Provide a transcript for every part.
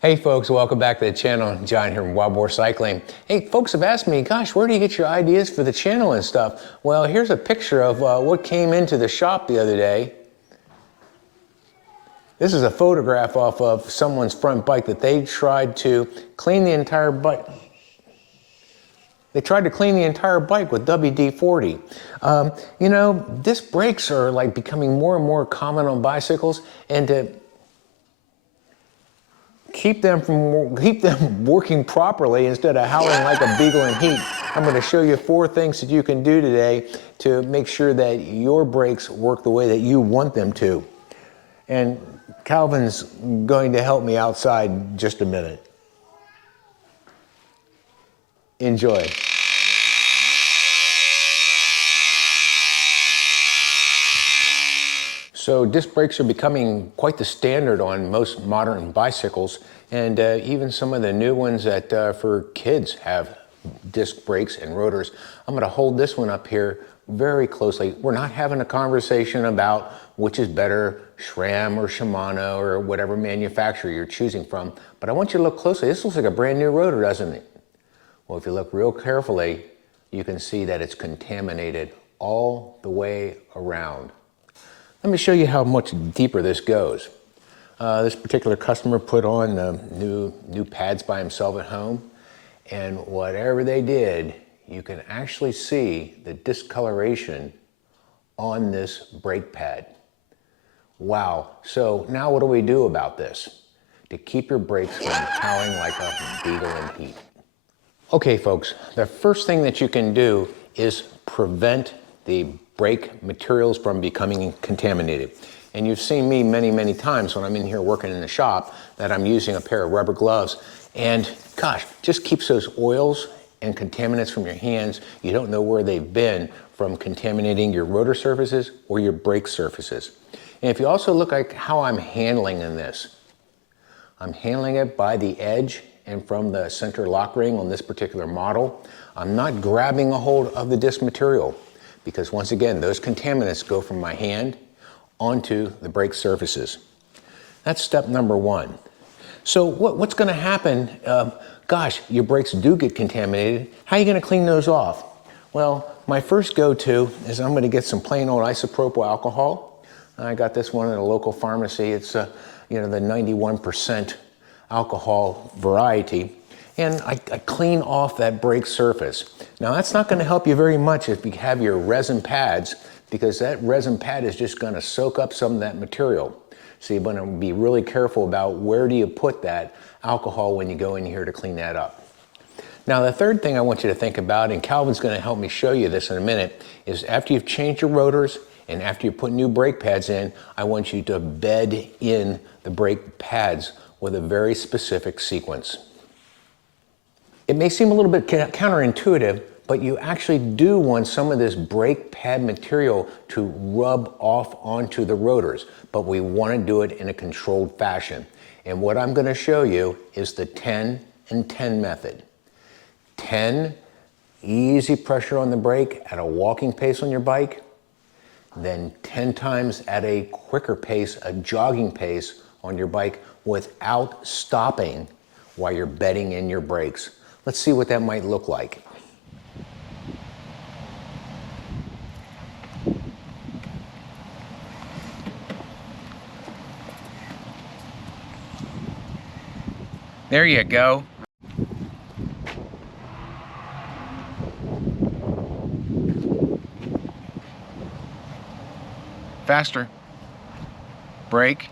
Hey folks, welcome back to the channel. John here from Wild Boar Cycling. Hey, folks have asked me, gosh, where do you get your ideas for the channel and stuff? Well, here's a picture of what came into the shop the other day. This is a photograph off of someone's front bike that they tried to clean the entire bike. They tried to clean the entire bike with WD-40. You know, disc brakes are like becoming more and more common on bicycles, and to keep them working properly instead of howling like a beagle in heat, I'm going to show you 4 things that you can do today to make sure that your brakes work the way that you want them to. And Calvin's going to help me outside just a minute. Enjoy. So disc brakes are becoming quite the standard on most modern bicycles, and even some of the new ones that for kids have disc brakes and rotors. I'm going to hold this one up here very closely. We're not having a conversation about which is better, SRAM or Shimano or whatever manufacturer you're choosing from, but I want you to look closely. This looks like a brand new rotor, doesn't it? Well, if you look real carefully, you can see that it's contaminated all the way around. Let me show you how much deeper this goes. This particular customer put on new pads by himself at home, and whatever they did, you can actually see the discoloration on this brake pad. Wow. So now what do we do about this to keep your brakes from howling like a beagle in heat? Okay, folks, the first thing that you can do is prevent the brake materials from becoming contaminated. And you've seen me many times when I'm in here working in the shop that I'm using a pair of rubber gloves, and gosh, just keeps those oils and contaminants from your hands. You don't know where they've been from contaminating your rotor surfaces or your brake surfaces. And if you also look at how I'm handling in this, I'm handling it by the edge and from the center lock ring on this particular model. I'm not grabbing a hold of the disc material, because once again, those contaminants go from my hand onto the brake surfaces. That's step number 1. So what's going to happen? Gosh, your brakes do get contaminated. How are you going to clean those off? Well, my first go-to is I'm going to get some plain old isopropyl alcohol. I got this one at a local pharmacy. It's you know, the 91% alcohol variety. And I clean off that brake surface. Now that's not going to help you very much if you have your resin pads, because that resin pad is just going to soak up some of that material. So you're going to be really careful about where do you put that alcohol when you go in here to clean that up. Now the third thing I want you to think about, and Calvin's going to help me show you this in a minute, is after you've changed your rotors and after you put new brake pads in, I want you to bed in the brake pads with a very specific sequence. It may seem a little bit counterintuitive, but you actually do want some of this brake pad material to rub off onto the rotors, but we want to do it in a controlled fashion. And what I'm going to show you is the 10 and 10 method. 10, easy pressure on the brake at a walking pace on your bike, then 10 times at a quicker pace, a jogging pace on your bike without stopping while you're bedding in your brakes. Let's see what that might look like. There you go. Faster. Brake.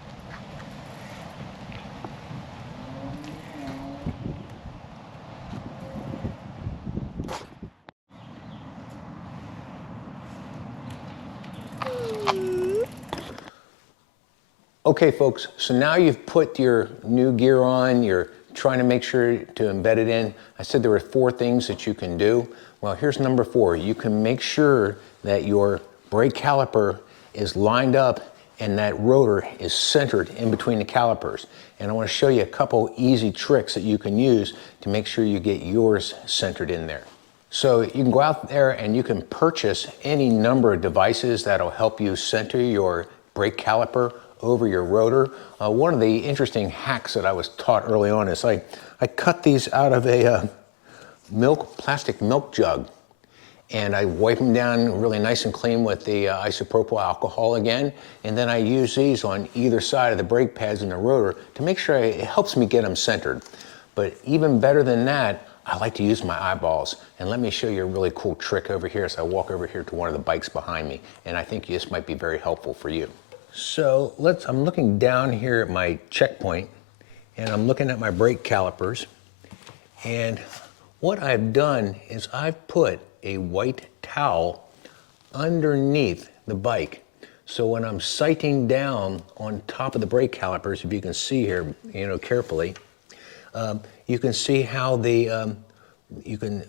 Okay folks, so now you've put your new gear on, you're trying to make sure to embed it in. I said there were 4 things that you can do. Well, here's number 4. You can make sure that your brake caliper is lined up and that rotor is centered in between the calipers. And I want to show you a couple easy tricks that you can use to make sure you get yours centered in there. So you can go out there and you can purchase any number of devices that'll help you center your brake caliper over your rotor. One of the interesting hacks that I was taught early on is I cut these out of a plastic milk jug, and I wipe them down really nice and clean with the isopropyl alcohol again, and then I use these on either side of the brake pads and the rotor to make sure it helps me get them centered. But even better than that, I like to use my eyeballs. And let me show you a really cool trick over here as I walk over here to one of the bikes behind me, and I think this might be very helpful for you. So I'm looking down here at my checkpoint, and I'm looking at my brake calipers, and what I've done is I've put a white towel underneath the bike. So when I'm sighting down on top of the brake calipers, if you can see here, carefully, you can see how you can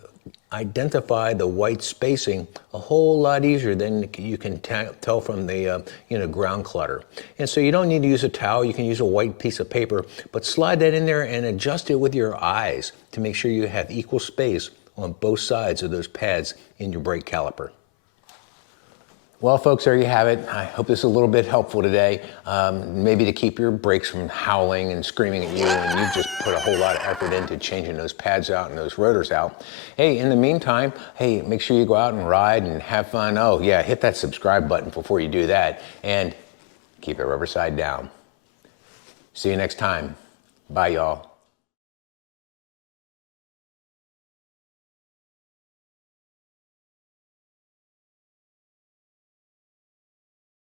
identify the white spacing a whole lot easier than you can tell from the ground clutter. And so you don't need to use a towel, you can use a white piece of paper, but slide that in there and adjust it with your eyes to make sure you have equal space on both sides of those pads in your brake caliper. Well, folks, there you have it. I hope this is a little bit helpful today, maybe to keep your brakes from howling and screaming at you when you've just put a whole lot of effort into changing those pads out and those rotors out. Hey, in the meantime, hey, make sure you go out and ride and have fun. Oh, yeah, hit that subscribe button before you do that, and keep it rubber side down. See you next time. Bye, y'all.